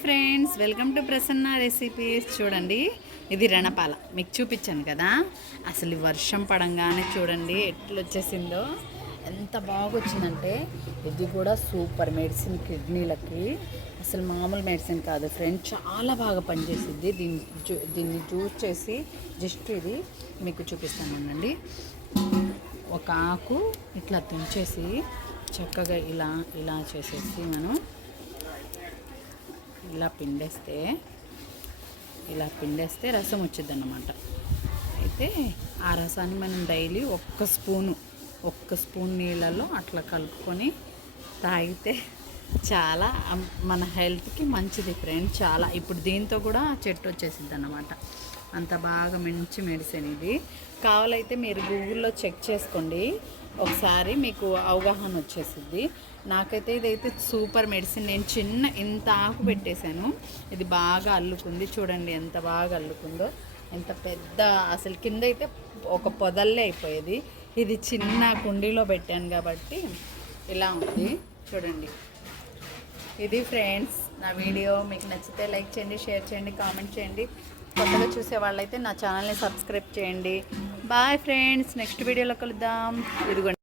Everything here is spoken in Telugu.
Friends welcome to Prasanna recipes చూడండి ఇది రణపాల. మీకు చూపించాను కదా అసలు వర్షం పడంగానే చూడండి ఎట్లా వచ్చేసిందో ఎంత బాగా వచ్చిందంటే ఇది కూడా సూపర్ మెడిసిన్ కిడ్నీలకి. అసలు మామూలు మెడిసిన్ కాదు ఫ్రెండ్స్ చాలా బాగా పనిచేసింది దీన్ని జూ- దీన్ని జ్యూస్ చేసి జస్ట్ ఇది మీకు చూపిస్తాను ఉండండి ఒక ఆకు ఇట్లా తుంచేసి చక్కగా ఇలా ఇలా చేసేసి మనం ఇలా పిండేస్తే ఇలా పిండేస్తే రసం వచ్చింది అన్నమాట అయితే ఆ రసాన్ని మనం డైలీ ఒక్క స్పూను ఒక్క స్పూన్ నీళ్ళలో అట్లా కలుపుకొని తాగితే చాలా మన హెల్త్కి మంచిది ఫ్రెండ్ చాలా. ఇప్పుడు దీంతో కూడా చెట్టు వచ్చేసింది అన్నమాట అంత బాగా మంచి మెడిసిన్ ఇది. కావాలైతే మీరు గూగుల్లో చెక్ చేసుకోండి. ఒకసారి మీకు అవగాహన వచ్చేసింది నాకైతే ఇదైతే సూపర్ మెడిసిన్. నేను చిన్న ఇంత ఆకు పెట్టేశాను. ఇది బాగా అల్లుకుంది. చూడండి ఎంత బాగా అల్లుకుందో. ఎంత పెద్ద అసలు కింద అయితే ఒక పొదల్లే అయిపోయేది. ఇది చిన్న కుండీలో పెట్టాను కాబట్టి ఇలా ఉంది. చూడండి. ఇది ఫ్రెండ్స్ నా వీడియో. మీకు నచ్చితే లైక్ చేయండి షేర్ చేయండి కామెంట్ చేయండి. కొత్తగా చూసే వాళ్ళైతే నా ఛానల్ని సబ్స్క్రైబ్ చేయండి. బాయ్ ఫ్రెండ్స్ నెక్స్ట్ వీడియోలో కలుద్దాం. ఇదిగోండి.